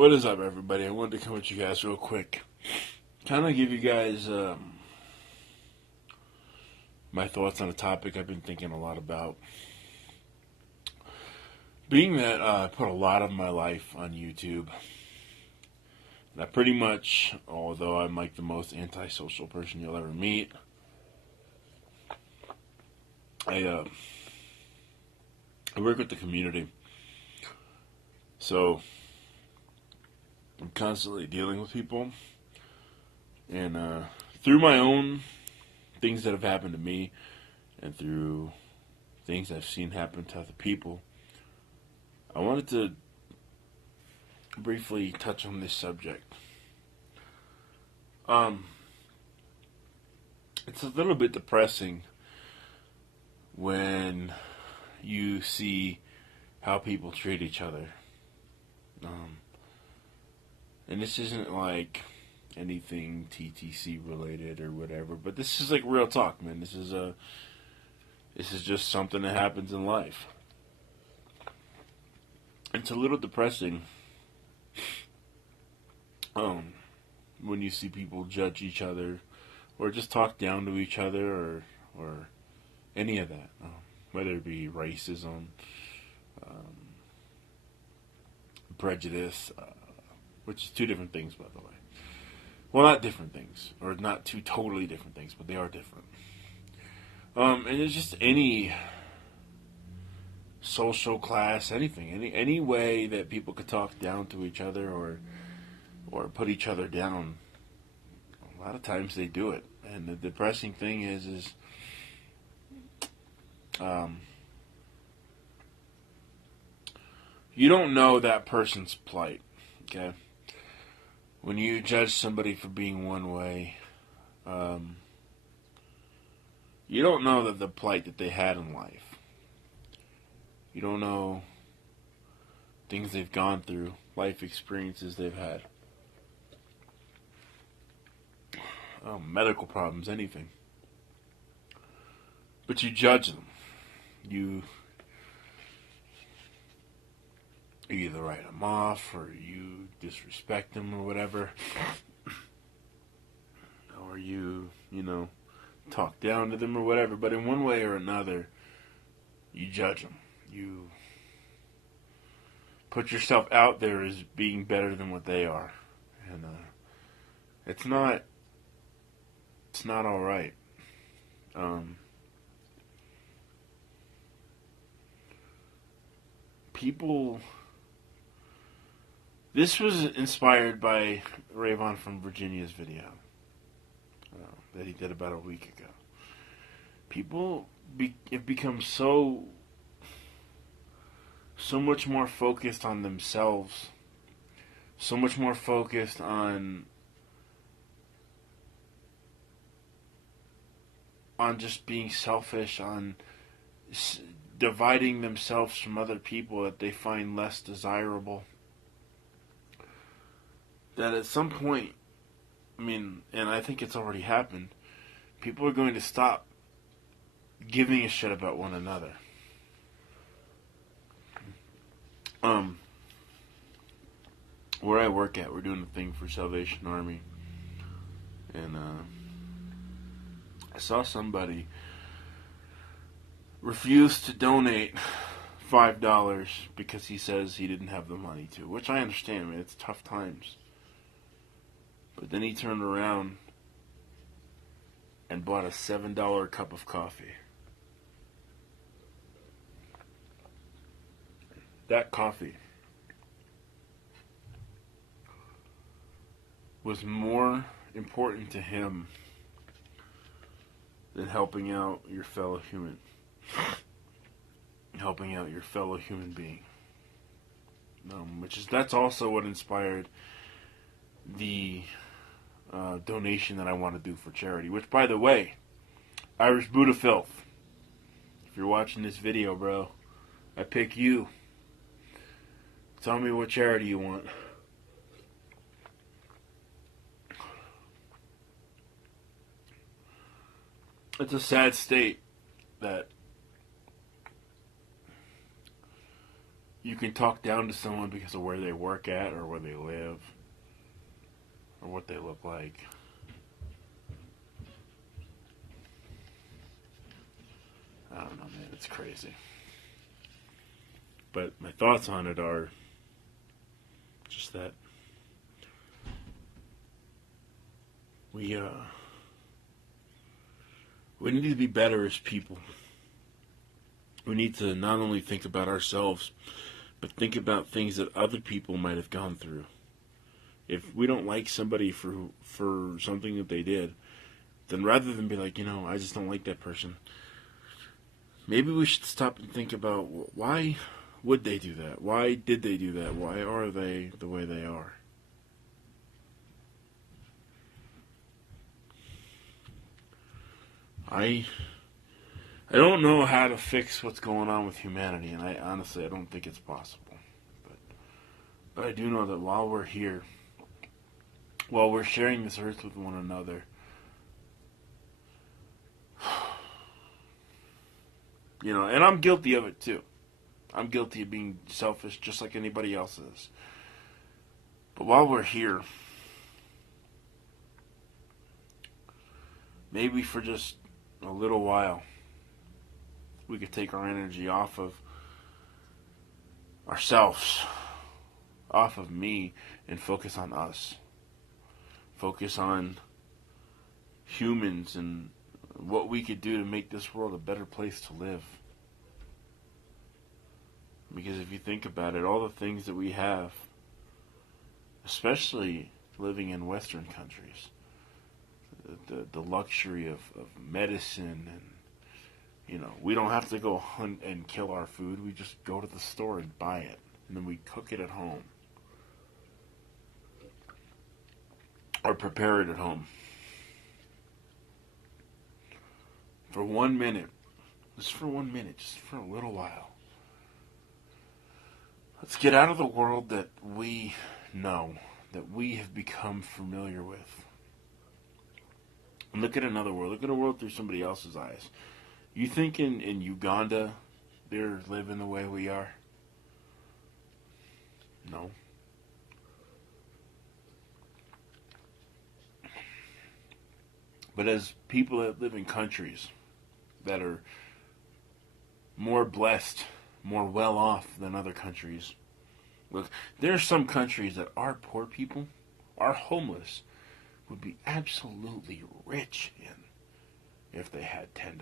What is up, everybody? I wanted to come at you guys real quick. Kind of give you guys my thoughts on a topic I've been thinking a lot about. Being that I put a lot of my life on YouTube, and I pretty much, although I'm like the most antisocial person you'll ever meet, I work with the community. So I'm constantly dealing with people, and through my own things that have happened to me, and through things I've seen happen to other people, I wanted to briefly touch on this subject. It's a little bit depressing when you see how people treat each other. And this isn't like anything TTC related or whatever, but this is like real talk, man. This is just something that happens in life. It's a little depressing when you see people judge each other or just talk down to each other or any of that, whether it be racism, prejudice, which is two different things, by the way. Well, not different things, or not two totally different things, but they are different. And it's just any social class, anything, any way that people could talk down to each other or put each other down. A lot of times they do it, and the depressing thing is you don't know that person's plight. Okay, when you judge somebody for being one way, you don't know that the plight that they had in life. You don't know things they've gone through, life experiences they've had, medical problems, anything. But you judge them. You either write them off or you disrespect them or whatever. Or you talk down to them or whatever. But in one way or another, you judge them. You put yourself out there as being better than what they are. And it's not all right. People... This was inspired by Rayvon from Virginia's video that he did about a week ago. People have become so much more focused on themselves, so much more focused on just being selfish, on dividing themselves from other people that they find less desirable. That at some point, and I think it's already happened, people are going to stop giving a shit about one another. Where I work at, we're doing a thing for Salvation Army, and I saw somebody refuse to donate $5 because he says he didn't have the money to, which I understand, man. It's tough times. But then he turned around and bought a $7 cup of coffee. That coffee was more important to him than helping out your fellow human. Helping out your fellow human being. That's also what inspired the donation that I want to do for charity. Which, by the way, Irish Buddha Filth, if you're watching this video, bro, I pick you. Tell me what charity you want. It's a sad state that you can talk down to someone because of where they work at or where they live or what they look like. I don't know, man. It's crazy. But my thoughts on it are just that we need to be better as people. We need to not only think about ourselves, but think about things that other people might have gone through. If we don't like somebody for something that they did, then rather than be like, I just don't like that person, maybe we should stop and think about why would they do that? Why did they do that? Why are they the way they are? I don't know how to fix what's going on with humanity, and I don't think it's possible. But I do know that while we're here, while we're sharing this earth with one another, and I'm guilty of it too. I'm guilty of being selfish just like anybody else is. But while we're here, maybe for just a little while, we could take our energy off of ourselves, off of me, and focus on us. Focus on humans and what we could do to make this world a better place to live. Because if you think about it, all the things that we have, especially living in Western countries, the luxury of medicine, and we don't have to go hunt and kill our food. We just go to the store and buy it, and then we cook it at home or prepare it at home. For 1 minute, just for a little while, let's get out of the world that we know, that we have become familiar with. And look at another world. Look at a world through somebody else's eyes. You think in Uganda they're living the way we are? No. But as people that live in countries that are more blessed, more well off than other countries, look, there are some countries that our poor people, our homeless, would be absolutely rich in if they had $10.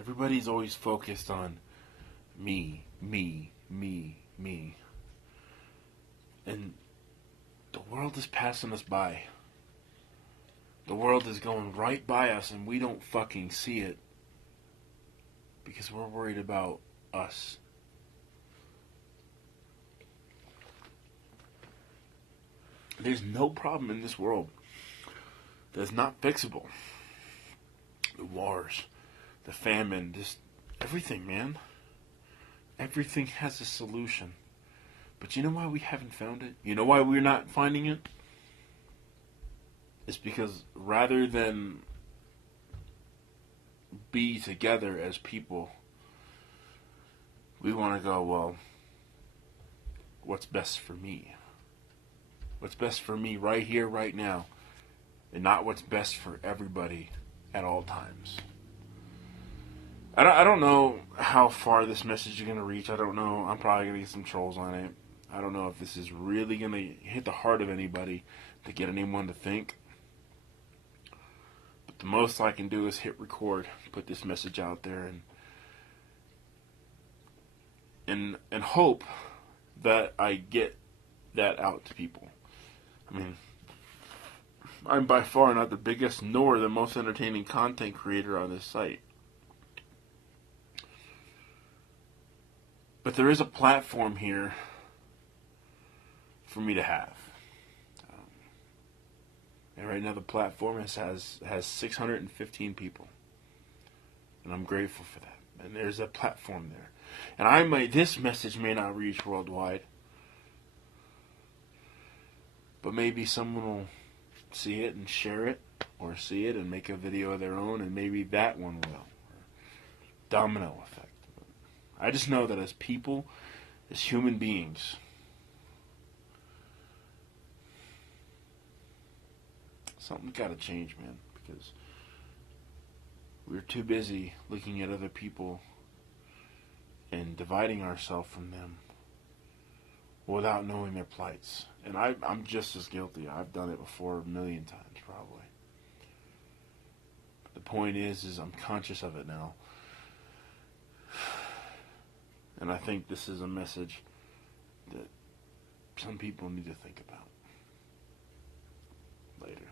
Everybody's always focused on me, me, me, me. And the world is passing us by. The world is going right by us and we don't fucking see it because we're worried about us. There's no problem in this world that's not fixable. The wars, the famine, just everything, man. Everything has a solution. But you know why we haven't found it? You know why we're not finding it? It's because rather than be together as people, we want to go, well, what's best for me? What's best for me right here, right now, and not what's best for everybody at all times. I don't know how far this message is going to reach. I don't know. I'm probably going to get some trolls on it. I don't know if this is really going to hit the heart of anybody to get anyone to think. But the most I can do is hit record, put this message out there, and hope that I get that out to people. I mean, I'm by far not the biggest nor the most entertaining content creator on this site. But there is a platform here for me to have. And right now the platform has 615 people. And I'm grateful for that. And there's a platform there. And this message may not reach worldwide. But maybe someone will see it and share it. or see it and make a video of their own, and maybe that one will. Domino effect. I just know that as people, as human beings, something's got to change, man, because we're too busy looking at other people and dividing ourselves from them without knowing their plights. And I'm just as guilty. I've done it before a million times, probably. But the point is I'm conscious of it now. And I think this is a message that some people need to think about. Later.